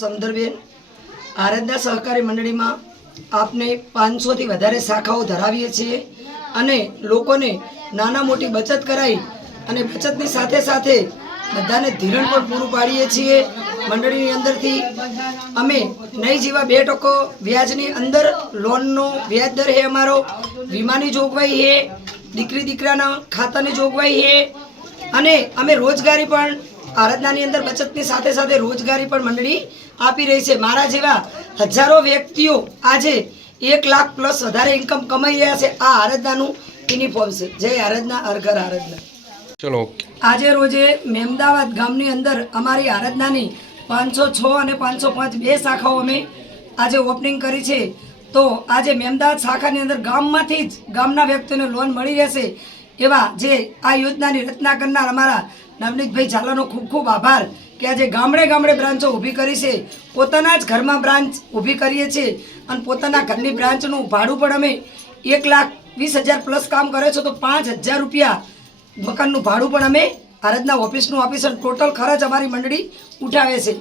સમધરબેન, આરાધના સહકારી મંડળીમાં આપને 500 થી વધારે શાખાઓ ધરાવીએ છીએ અને લોકોને નાના મોટી બચત કરાવી અને બચતની સાથે સાથે બધાને ધિરાણ પણ પૂરું પાડીએ છીએ। મંડળીની અંદરથી અમે નહીં જેવા 2% વ્યાજની અંદર લોનનો વ્યાજ દર છે અમારો, વીમાની જોગવાઈ છે, દીકરી દીકરાના ખાતાની જોગવાઈ છે અને અમે રોજગારી પણ આરાધનાની અંદર બચતની સાથે સાથે રોજગારી પણ મંડળી આપી રહી છે। મારા જેવા હજારો વ્યક્તિઓ આજે 1 લાખ પ્લસ વધારે ઇન્કમ કમાઈ રહ્યા છે। આ આરાધનાનું યુનિફોર્મ છે। જય આરાધના, હર ઘર આરાધના। ચલો આજે રોજે મેમદાવાદ ગામની અંદર અમારી આરાધનાની 506 અને 505 બે શાખાઓ અમે આજે ઓપનિંગ કરી છે। તો આજે મેમદાવાદ શાખાની અંદર ગામમાંથી જ ગામના વ્યક્તિઓને લોન મળી રહેશે એવા જે આ યોજનાની રચના કરનાર અમારા નવનીતભાઈ ઝાલાનો ખૂબ ખૂબ આભાર કે આજે ગામડે ગામડે બ્રાન્ચો ઊભી કરી છે। પોતાના જ ઘરમાં બ્રાન્ચ ઊભી કરીએ છીએ અને પોતાના ઘરની બ્રાન્ચનું ભાડું પણ અમે 1,20,000 પ્લસ કામ કરે છે તો 5,000 રૂપિયા મકાનનું ભાડું પણ અમે આરાધના ઓફિસનું આપીશું। ટોટલ ખર્ચ અમારી મંડળી ઉઠાવે છે।